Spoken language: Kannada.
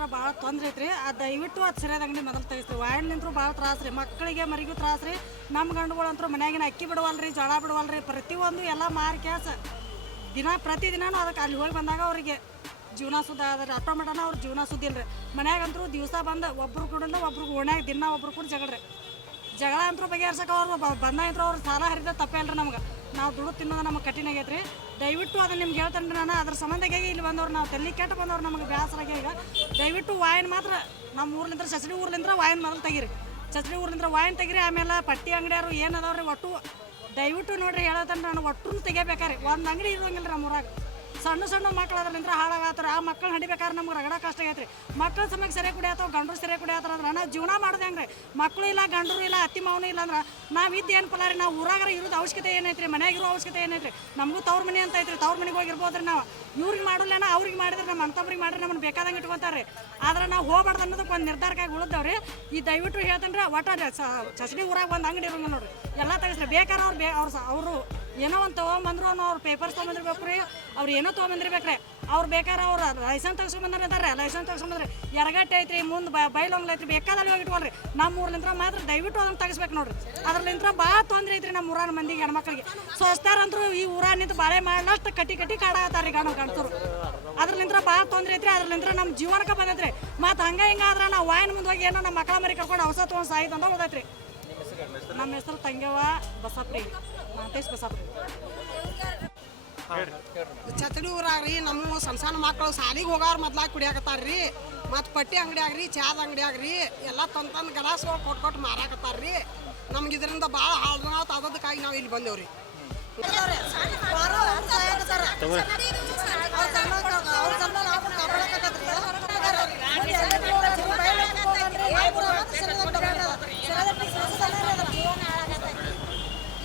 ಮಾತ್ರ ಭಾಳ ತೊಂದರೆ ಐತ್ರಿ. ಅದು ದಯವಿಟ್ಟು ಅದು ಸರಿಯಾದ ಅಂಗಡಿ ಮೊದಲು ತೆಗಿಸ್ರಿ. ವಾಯಣ್ಣಿಂತರೂ ಭಾಳ ತ್ರಾಸ ರೀ, ಮಕ್ಕಳಿಗೆ ಮರಿಗೂ ತ್ರಾಸ ರೀ. ನಮ್ಮ ಗಂಡುಗಳಂತರೂ ಮನ್ಯಾಗಿನ ಅಕ್ಕಿ ಬಿಡವಲ್ರಿ, ಜೋಳ ಬಿಡವಲ್ರಿ, ಪ್ರತಿಯೊಂದು ಎಲ್ಲ ಮಾರಿ ಕ್ಯಾಸ ಪ್ರತಿದಿನನೂ ಅದಕ್ಕೆ ಅಲ್ಲಿ ಹೋಗಿ ಬಂದಾಗ ಅವರಿಗೆ ಜೀವನ ಸುದ್ದ ಅದ್ರಿ. ಆಟೋಮೆಟನ ಅವ್ರ ಜೀವನ ಸುದ್ದಿ ಇಲ್ರಿ. ಮನ್ಯಾಗಂತರೂ ದಿವಸ ಬಂದು ಒಬ್ರು ಕೂಡ ಒಬ್ರಿಗೆ ಓಣ್ಯಾಗ ದಿನ ಒಬ್ರು ಕೂಡ ಜಗಳ ಅಂತರೂ ಬಗೆಹರ್ಸಕ್ಕೆ ಅವ್ರು ಬಂದಾಗಿದ್ರು ಅವ್ರು ಸಾಲ ಹರಿದ ತಪ್ಪೇ ಅಲ್ರಿ. ನಮ್ಗೆ ನಾವು ದುಡ್ಡು ತಿನ್ನೋದು ನಮಗೆ ಕಠಿಣ ಆಗೈತೆ ರೀ. ದಯವಿಟ್ಟು ಅದನ್ನು ನಿಮ್ಗೆ ಹೇಳ್ತೇನೆ ರೀ ನಾನು. ಅದ್ರ ಸಂಬಂಧವಾಗಿ ಇಲ್ಲಿ ಬಂದವ್ರು ನಾವು ತಲೆ ಕೆಟ್ಟ ಬಂದವ್ರು ನಮಗೆ ಬೇಸರಾಗಿ. ಈಗ ದಯವಿಟ್ಟು ವಾಯಿನ್ ಮಾತ್ರ ನಮ್ಮ ಊರ್ಲಿಂದ ಚಚಡಿ ಊರ್ಲಿಂದ ವಾಯಿನ್ ಮೊದಲು ತೆಗೀರಿ. ಚಚಡಿ ಊರ್ಲಿಂದ ವಾಯಿನ್ ತೆಗೀರಿ. ಆಮೇಲೆ ಪಟ್ಟಿ ಅಂಗಡಿಯವರು ಏನು ಅದಾವ್ರಿ ಒಟ್ಟು ದಯವಿಟ್ಟು ನೋಡಿರಿ ಹೇಳೋತಂದ್ರೆ ನಾನು ಒಟ್ಟು ತೆಗಿಬೇಕಾರೆ ಒಂದು ಅಂಗಡಿ ಇರೋಂಗಿಲ್ಲ ನಮ್ಮ ಊರಾಗ. ಸಣ್ಣ ಸಣ್ಣ ಮಕ್ಳು ಅದ್ರಿಂದ ಹಾಳಾಗತ್ತಾರೆ. ಆ ಮಕ್ಕಳು ಹಡಿಬೇಕಾದ್ರೆ ನಮ್ಗೆ ರಗಡ ಕಷ್ಟ ಆಗೈತೆ ರೀ. ಮಕ್ಕಳು ಸಮಯಕ್ಕೆ ಸರಿಯಾಗಿ ಕುಡಿಯತ್ತವ, ಗಂಡರು ಸರಿಯಾಗಿ ಕುಡಿಯತ್ತಾರ ಅಂದ್ರೆ ನಾವು ಜೀವನ ಮಾಡೋದು ಹೆಂಗೆ ರೀ? ಮಕ್ಕಳು ಇಲ್ಲ, ಗಂಡರು ಇಲ್ಲ, ಅತ್ತಿ ಮಾವನು ಇಲ್ಲ ಅಂದ್ರೆ ನಾವು ಇದ್ದು ಏನು ಫಲ ರೀ? ನಾವು ಊರಾಗ ಇರೋದು ಅವಶ್ಯಕತೆ ಏನೈತೆ ರೀ? ಮನೆಯಾಗಿರೋ ಅವಶ್ಯಕತೆ ಏನೈತೆ ರೀ? ನಮಗೂ ತವ್ರ ಮನೆ ಅಂತ ಐತ್ರಿ, ತವ್ರ ಮನೆಗೆ ಹೋಗಿರ್ಬೋದು ರೀ. ನಾವು ಇವ್ರಿಗೆ ಮಾಡೋಲ್ಲ, ಅವ್ರಿಗೆ ಮಾಡಿದ್ರೆ ನಮ್ಮ ಅಣ್ತಮ್ರಿಗೆ ಮಾಡಿದ್ರೆ ನಮ್ಮನ್ನು ಬೇಕಾದಂಗೆ ಇಟ್ಕೊತಾರೆ ರೀ. ಆದ್ರೆ ನಾವು ಹೋಗ್ಬಾರ್ದು ಅನ್ನೋದಕ್ಕೆ ಒಂದು ನಿರ್ಧಾರಕ್ಕಾಗಿ ಉಳಿದವ್ರಿ. ಈ ದಯವಿಟ್ಟು ಹೇಳ್ತೇನೆ ರೀ, ಒಟ್ಟ ಚಚಡಿ ಊರಾಗ ಒಂದು ಅಂಗಡಿ ಇರೋಂಗಿಲ್ಲ ನೋಡ್ರಿ. ಎಲ್ಲ ತೆಗಿಸ್ರಿ. ಬೇಕಾದ್ರೆ ಅವರು ಏನೋ ಒಂದು ತೊಗೊಂಬಂದ್ರು, ಅವ್ರು ಪೇಪರ್ಸ್ ತೊಗೊಂಬಂದಿರ್ಬೇಕು ರೀ, ಅವ್ರು ಏನೋ ತೊಗೊಂಬಂದಿರ್ಬೇಕ್ರಿ. ಅವ್ರು ಬೇಕಾದ್ರೆ ಅವ್ರು ಲೈಸೆನ್ಸ್ ತೆಗ್ಸ್ಕೊಂಬಂದ್ರೆ ಲೈಸೆನ್ಸ್ ತೆಗ್ಸ್ಕೊಂಬಂದ್ರೆ ಎರಗಟ್ಟೆ ಐತ್ರಿ, ಮುಂದೆ ಬೈಲೊಂಗ್ಲ ಐತ್ರಿ, ಬೇಕಾದಲ್ಲಿ ಹೋಗಿ ಇಟ್ಕೊಳ್ರಿ. ನಮ್ಮ ಊರ್ಲಿಂತ್ರ ಮಾತ್ರ ದಯವಿಟ್ಟು ಅದನ್ನು ತೆಗಿಸ್ಬೇಕು ನೋಡ್ರಿ. ಅದ್ರಲ್ಲಿಂತ್ರ ಭಾಳ ತೊಂದರೆ ಐತ್ರಿ ನಮ್ಮ ಊರಾನ ಮಂದಿಗೆ, ಹೆಣ್ಮಕ್ಳಿಗೆ. ಸ್ವಸ್ಥರಂತರೂ ಈ ಊರಾಗ ನಿಂತು ಬಾಳೆ ಮಾಡಲಷ್ಟು ಕಟ್ಟಿ ಕಾಡಾಗತ್ತಾರ ರೀ ಗಂಡಸರು. ಅದ್ರಲ್ಲಿಂತ್ರ ಭಾಳ ತೊಂದರೆ ಐತ್ರಿ. ಅದ್ರಲ್ಲಿಂತ್ರ ನಮ್ಮ ಜೀವನಕ್ಕೆ ಬಂದೈತ್ರಿ. ಮತ್ತು ಹಂಗೆ ಹಿಂಗಾದ್ರೆ ನಾವು ವಾಯಿನ ಮುಂದೆ ಹೋಗಿ ಏನೋ ನಮ್ಮ ಮಕ್ಕಳ ಮರಿ ಕರ್ಕೊಂಡು ಔಷಧ ತೊಗೊಂಡು ಸಾಯ್ತು ಅಂತ ಹೋದೈತ್ರಿ. ನಮ್ಮ ಹೆಸರು ತಂಗ್ಯವ್ವ ಬಸಪ್ರಿ, ಮಾತೇಶ್ ಬಸಪ್ರಿ. ಚಚಡಿ ಊರಾಗ್ರಿ ನಮ್ಮ ಸಣ್ಣ ಮಕ್ಕಳು ಸಾಲಿಗೆ ಹೋಗೋರು ಮೊದ್ಲಾಗಿ ಕುಡಿಯಾಕತ್ತಾರ್ರಿ. ಮತ್ತು ಪಟ್ಟಿ ಅಂಗಡಿ ಆಗ್ರಿ, ಚಾದ ಅಂಗಡಿ ಆಗ್ರಿ, ಎಲ್ಲ ತಂದು ಗಲಾಸ್ಗಳು ಕೊಟ್ಟು ಮಾರಾಕತ್ತಾರ್ರಿ. ನಮ್ಗೆ ಇದರಿಂದ ಭಾಳ ಹಾಳಾತ. ಅದಕ್ಕಾಗಿ ನಾವು ಇಲ್ಲಿ ಬಂದೇವ್ರಿ. ಅವ್ರ